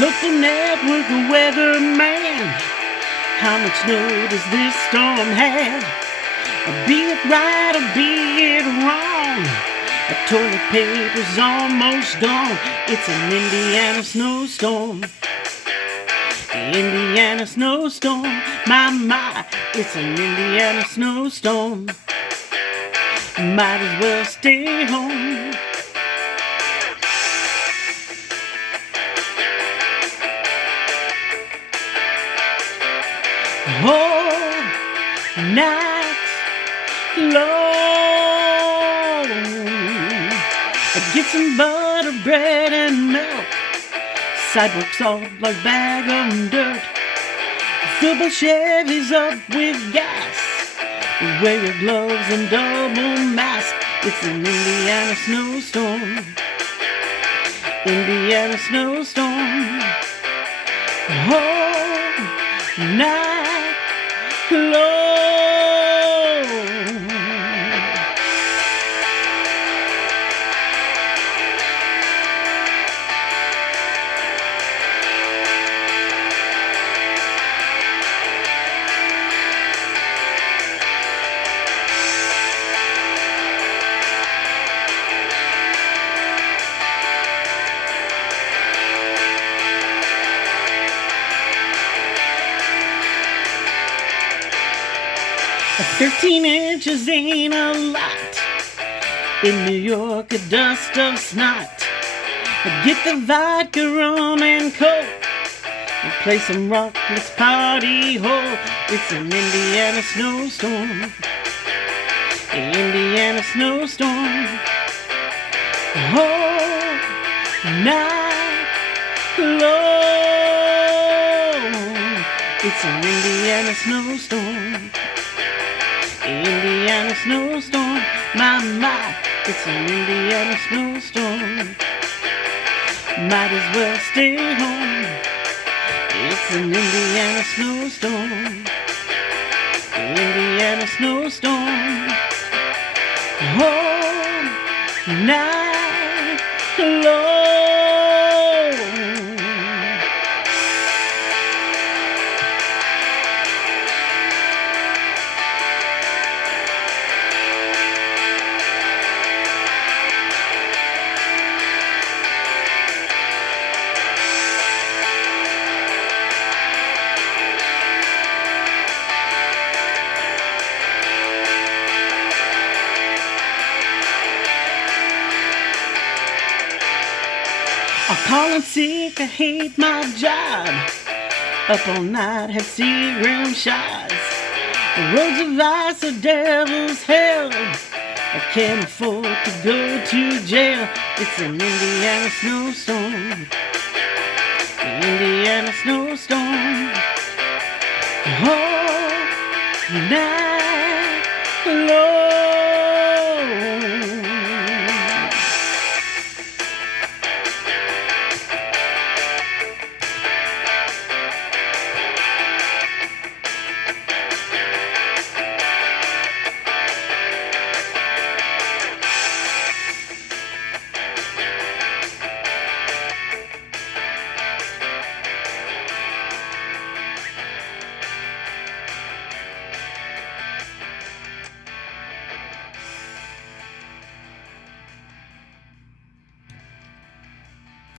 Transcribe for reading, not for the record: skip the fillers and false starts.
Local network weatherman. How much snow does this storm have? Be it right or be it wrong, toilet paper's almost gone. It's an Indiana snowstorm. Indiana snowstorm. My, it's an Indiana snowstorm. Might as well stay home. Whole night long. Get some butter, bread, and milk. Sidewalks all like bag of dirt. Fill the Chevys up with gas. Wear your gloves and double mask. It's an Indiana snowstorm. Indiana snowstorm. Whole night long. A 13 inches ain't a lot. In New York, a dust of snot. Get the vodka, rum, and coke. Play some rock, let's party ho. It's an Indiana snowstorm. Indiana snowstorm. Whole night long. It's an Indiana snowstorm. Indiana snowstorm. My, it's an Indiana snowstorm. Might as well stay home. It's an Indiana snowstorm. Indiana snowstorm. Whole night long. I call in sick, I hate my job. Up all night, had seagram shots. The roads of ice are devil's hell. I can't afford to go to jail. It's an Indiana snowstorm. Indiana snowstorm. Oh, night.